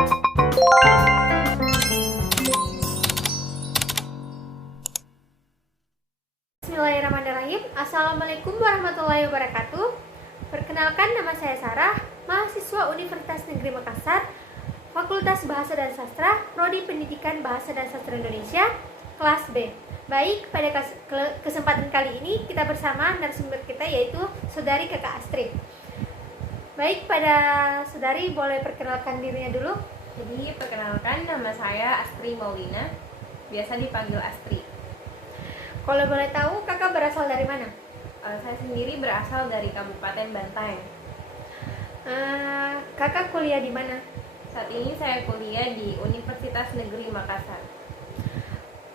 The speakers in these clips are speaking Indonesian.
Bismillahirrahmanirrahim. Assalamualaikum warahmatullahi wabarakatuh. Perkenalkan, nama saya Sarah, mahasiswa Universitas Negeri Makassar, Fakultas Bahasa dan Sastra, Prodi Pendidikan Bahasa dan Sastra Indonesia, kelas B. Baik, pada kesempatan kali ini kita bersama narasumber kita, yaitu Saudari Kakak Astrid. Baik, pada saudari boleh perkenalkan dirinya dulu. Jadi perkenalkan, nama saya Astri Maulina, biasa dipanggil Astri. Kalau boleh tahu, kakak berasal dari mana? Saya sendiri berasal dari Kabupaten Bantaeng. Kakak kuliah di mana? Saat ini saya kuliah di Universitas Negeri Makassar.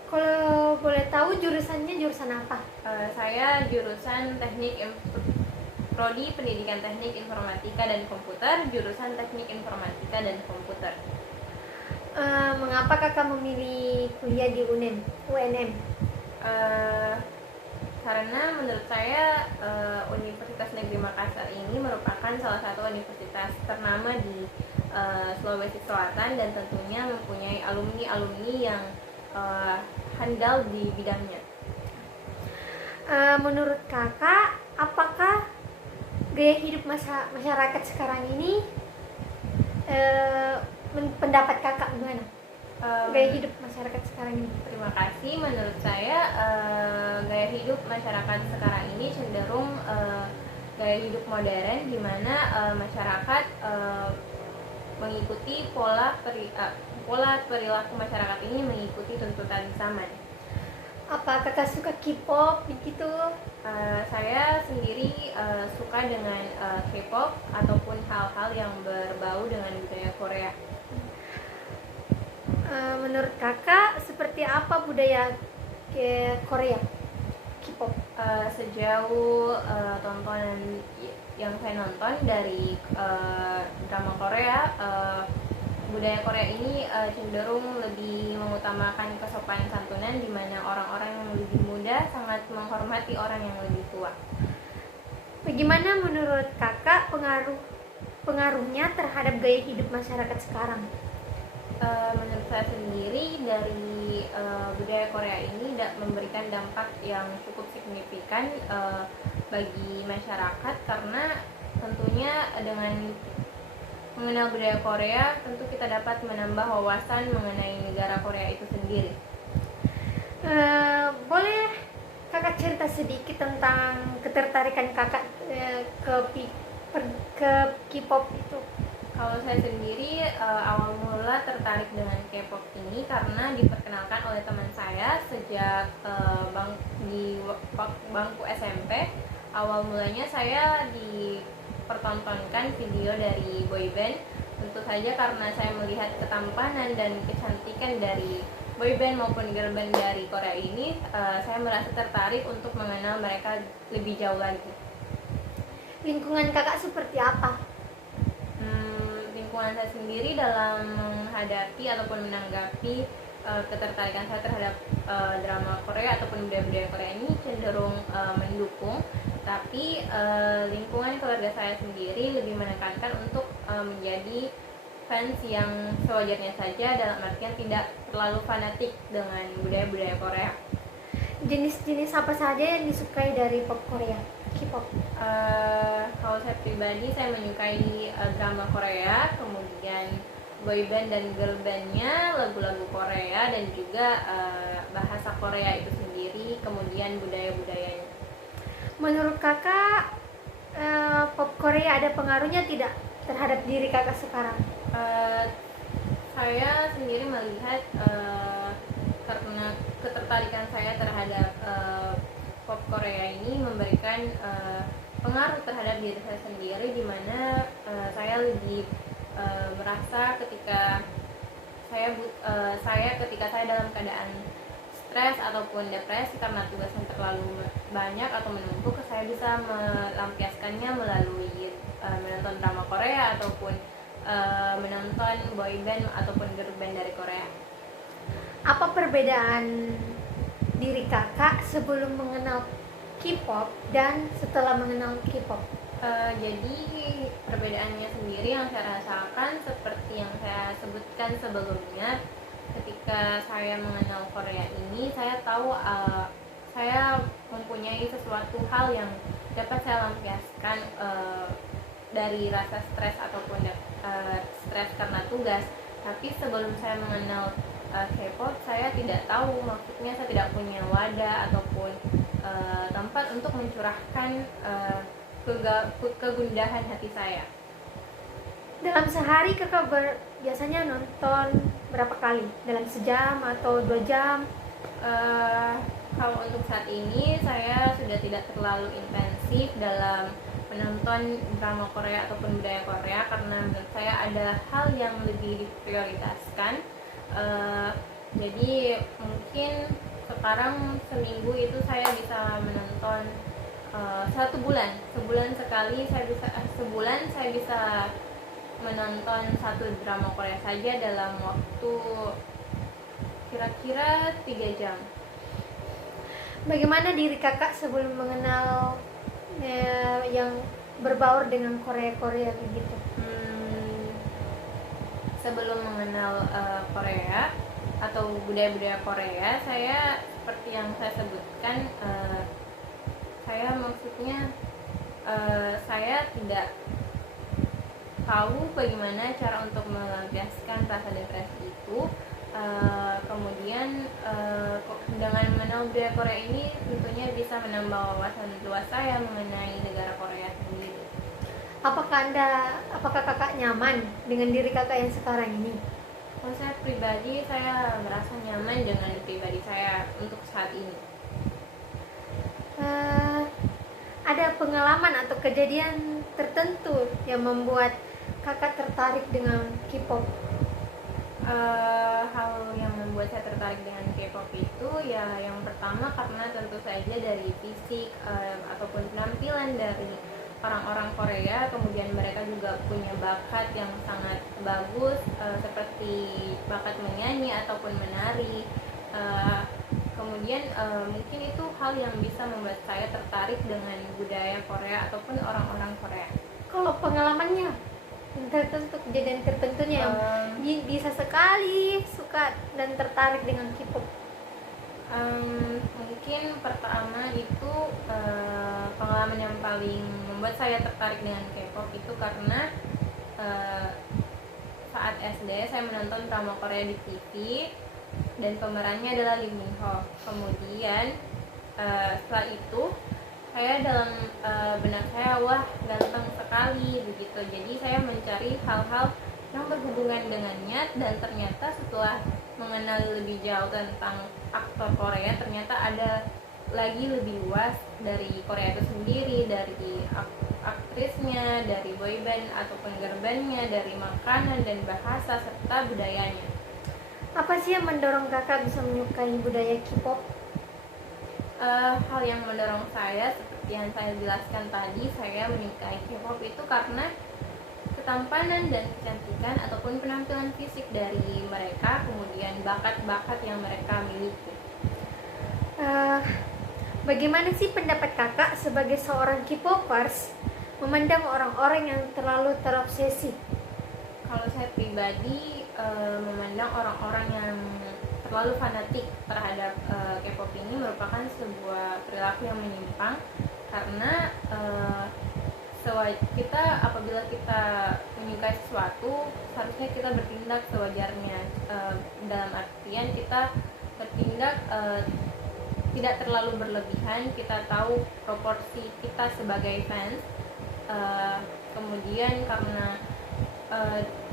Kalau boleh tahu jurusannya jurusan apa? Saya jurusan Prodi Pendidikan Teknik Informatika dan Komputer, jurusan Teknik Informatika dan Komputer. Mengapa kakak memilih kuliah di UNM? Karena menurut saya Universitas Negeri Makassar ini merupakan salah satu universitas ternama di Sulawesi Selatan dan tentunya mempunyai alumni-alumni yang handal di bidangnya. Menurut kakak, apakah gaya hidup masyarakat sekarang ini, pendapat kakak gimana? Gaya hidup masyarakat sekarang ini. Terima kasih. Menurut saya gaya hidup masyarakat sekarang ini cenderung gaya hidup modern, di mana masyarakat mengikuti pola perilaku masyarakat ini mengikuti tuntutan zaman. Apa kakak suka K-pop begitu? Saya sendiri suka dengan K-pop ataupun hal-hal yang berbau dengan budaya Korea. Menurut kakak, seperti apa budaya Korea, K-pop? Sejauh tontonan yang saya nonton dari drama Korea, budaya Korea ini cenderung lebih mengutamakan kesopanan santunan, di mana orang-orang yang lebih muda sangat menghormati orang yang lebih tua. Bagaimana menurut kakak pengaruhnya terhadap gaya hidup masyarakat sekarang? Menurut saya sendiri, dari budaya Korea ini memberikan dampak yang cukup signifikan bagi masyarakat, karena tentunya dengan mengenal budaya Korea tentu kita dapat menambah wawasan mengenai negara Korea itu sendiri. Boleh kakak cerita sedikit tentang ketertarikan kakak ke K-pop itu? Kalau saya sendiri awal mula tertarik dengan K-pop ini karena diperkenalkan oleh teman saya sejak di bangku SMP. Awal mulanya saya dipertontonkan video dari boyband. Tentu saja karena saya melihat ketampanan dan kecantikan dari boyband maupun girlband dari Korea ini, saya merasa tertarik untuk mengenal mereka lebih jauh lagi. Lingkungan kakak seperti apa? Lingkungan saya sendiri dalam menghadapi ataupun menanggapi ketertarikan saya terhadap drama Korea ataupun budaya-budaya Korea ini cenderung mendukung, tapi lingkungan keluarga saya sendiri lebih menekankan untuk menjadi fans yang sewajarnya saja, dalam artian tidak terlalu fanatik dengan budaya-budaya Korea. Jenis-jenis apa saja yang disukai dari pop Korea, K-pop? Kalau saya pribadi, saya menyukai drama Korea, kemudian boyband dan girlbandnya, lagu-lagu Korea, dan juga bahasa Korea itu sendiri, kemudian budaya-budayanya. Menurut kakak, pop Korea ada pengaruhnya tidak terhadap diri kakak sekarang? Saya sendiri melihat karena ketertarikan saya terhadap pop Korea ini memberikan pengaruh terhadap diri saya sendiri, di mana saya lebih merasa ketika saya dalam keadaan stres ataupun depresi karena tugas yang terlalu banyak atau menumpuk, saya bisa melampiaskannya melalui menonton drama Korea ataupun menonton boyband ataupun girlband dari Korea. Apa perbedaan diri kakak sebelum mengenal K-pop dan setelah mengenal K-pop? Jadi perbedaannya sendiri yang saya rasakan seperti yang saya sebut sampaikan sebelumnya, ketika saya mengenal Korea ini, saya tahu saya mempunyai sesuatu hal yang dapat saya lampiaskan dari rasa stres ataupun stres karena tugas. Tapi sebelum saya mengenal K-pop, saya tidak tahu, maksudnya saya tidak punya wadah ataupun tempat untuk mencurahkan kegundahan hati saya. Dalam sehari kakak biasanya nonton berapa kali? Dalam sejam atau 2 jam? Kalau untuk saat ini saya sudah tidak terlalu intensif dalam menonton drama Korea ataupun budaya Korea, karena menurut saya ada hal yang lebih diprioritaskan. Jadi mungkin sekarang seminggu itu saya bisa menonton 1 bulan sekali sebulan saya bisa menonton 1 drama Korea saja dalam waktu kira-kira 3 jam. Bagaimana diri kakak sebelum mengenal yang berbaur dengan Korea begitu? Sebelum mengenal Korea atau budaya-budaya Korea, saya seperti yang saya sebutkan, saya maksudnya saya tidak tahu bagaimana cara untuk melampiaskan rasa depresi itu. Kemudian dengan mengenal budaya Korea ini tentunya bisa menambah wawasan luas saya mengenai negara Korea sendiri. Apakah kakak nyaman dengan diri kakak yang sekarang ini? Kalau saya pribadi, saya merasa nyaman dengan pribadi saya untuk saat ini. Ada pengalaman atau kejadian tertentu yang membuat kakak tertarik dengan K-pop? Hal yang membuat saya tertarik dengan K-pop itu ya yang pertama karena tentu saja dari fisik ataupun penampilan dari orang-orang Korea. Kemudian mereka juga punya bakat yang sangat bagus, seperti bakat menyanyi ataupun menari. Kemudian mungkin itu hal yang bisa membuat saya tertarik dengan budaya Korea ataupun orang-orang Korea. Kalau pengalamannya tertentu, kejadian tertentunya yang bisa sekali suka dan tertarik dengan K-pop? Mungkin pertama itu pengalaman yang paling membuat saya tertarik dengan K-pop itu karena saat SD saya menonton drama Korea di TV dan pemerannya adalah Lee Min Ho. Kemudian setelah itu saya dalam benak saya, wah ganteng sekali begitu. Jadi saya mencari hal-hal yang berhubungan dengannya, dan ternyata setelah mengenal lebih jauh tentang aktor Korea, ternyata ada lagi lebih luas dari Korea itu sendiri, dari aktrisnya, dari boyband ataupun girl bandnya, dari makanan dan bahasa serta budayanya. Apa sih yang mendorong kakak bisa menyukai budaya K-pop? Hal yang mendorong saya seperti yang saya jelaskan tadi, saya menyukai K-pop itu karena ketampanan dan kecantikan ataupun penampilan fisik dari mereka, kemudian bakat-bakat yang mereka miliki. Bagaimana sih pendapat kakak sebagai seorang K-popers memandang orang-orang yang terlalu terobsesi? Kalau saya pribadi memandang orang-orang yang terlalu fanatik terhadap K-pop ini merupakan sebuah perilaku yang menyimpang, karena kita apabila kita menyukai sesuatu seharusnya kita bertindak sewajarnya, dalam artian kita bertindak tidak terlalu berlebihan. Kita tahu proporsi kita sebagai fans. Kemudian karena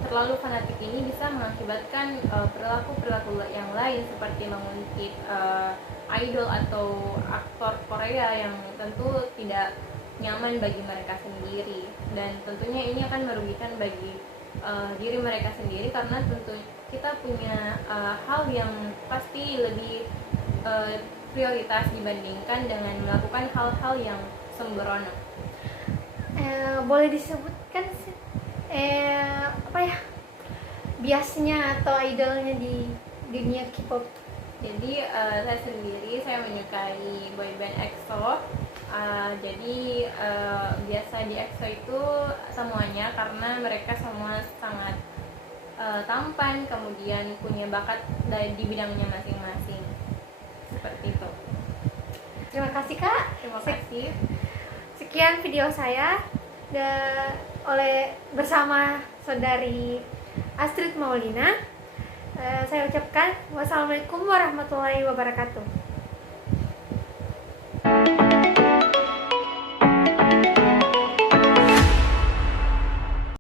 terlalu fanatik ini bisa mengakibatkan perilaku-perilaku yang lain seperti mengungkit idol atau aktor Korea yang tentu tidak nyaman bagi mereka sendiri, dan tentunya ini akan merugikan bagi diri mereka sendiri, karena tentu kita punya hal yang pasti lebih prioritas dibandingkan dengan melakukan hal-hal yang sembrono. Boleh disebutkan apa ya biasnya atau idolnya di dunia K-pop? Jadi saya menyukai boyband EXO. Jadi biasa di EXO itu semuanya, karena mereka semua sangat tampan, kemudian punya bakat di bidangnya masing-masing. Seperti itu. Terima kasih Kak. Terima kasih. Sekian video saya bersama saudari Astrid Maulina. Saya ucapkan wassalamualaikum warahmatullahi wabarakatuh.